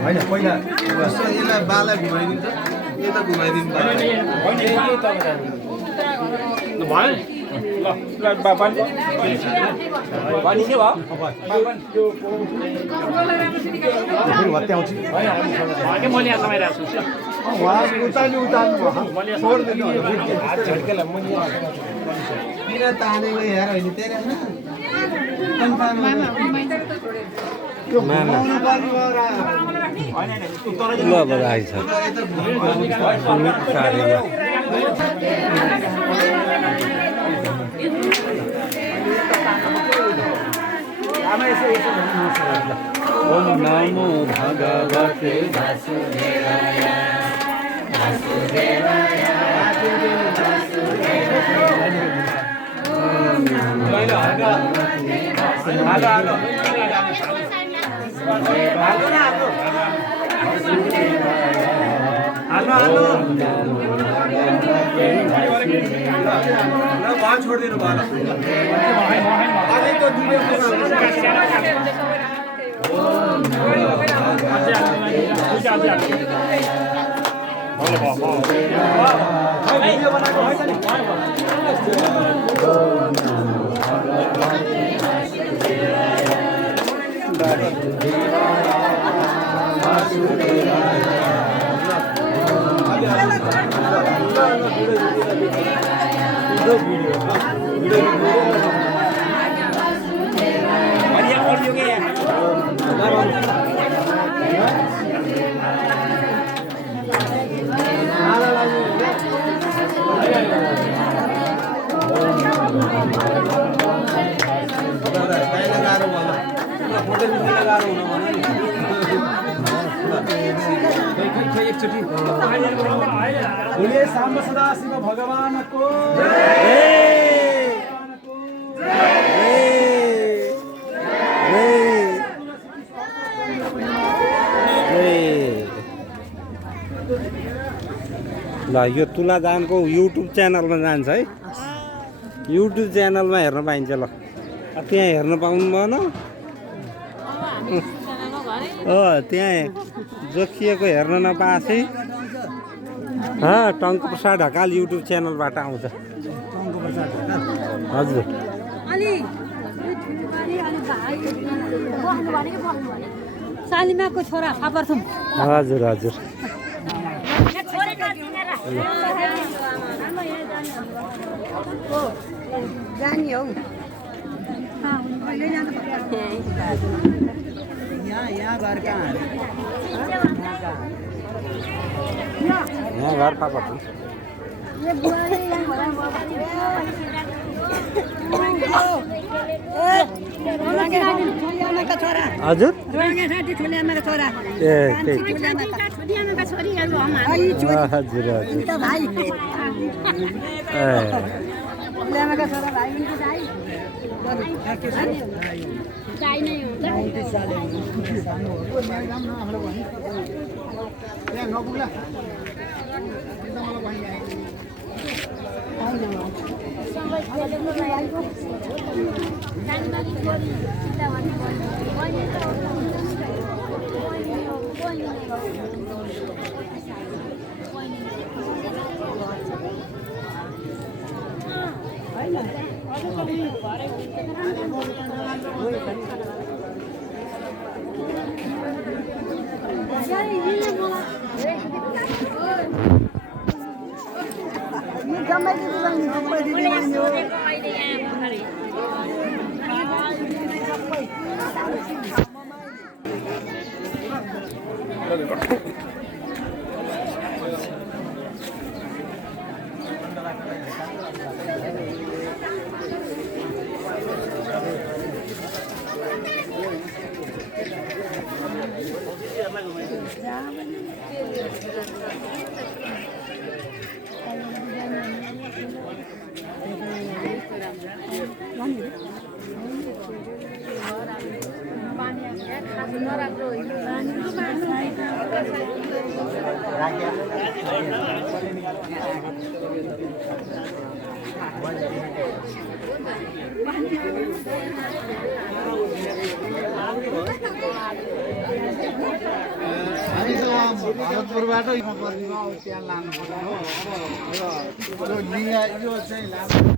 होइन पहिला यसलाई बाला घुमाइदिन्छ यता घुमाइदिनु तानेको हेर होइन तेरो ल बधाई छ ओम नमो भगवते वासुदेवाय वासुदेवाय छोडिदिनु बोलिए सांब सदा शिव भगवान को ल यो तुलादानको युट्युब च्यानलमा जान्छ है युट्युब च्यानलमा हेर्न पाइन्छ ल त्यहाँ हेर्न पाउनु भएन त्यहाँ जोखिएको हेर्न नपाएँ टङ्कप्रसाद ढकाल युट्युब च्यानलबाट आउँछ हजुर सालिमाको छोरा खबरथुम हजुर हजुर जानी हौ यहाँ घर कहाँ यहाँ घर पापा हजुर ए हजुर भरतपुरबाट त्यहाँ लानु पर्ने हो यो लिङ्गा यो चाहिँ लानु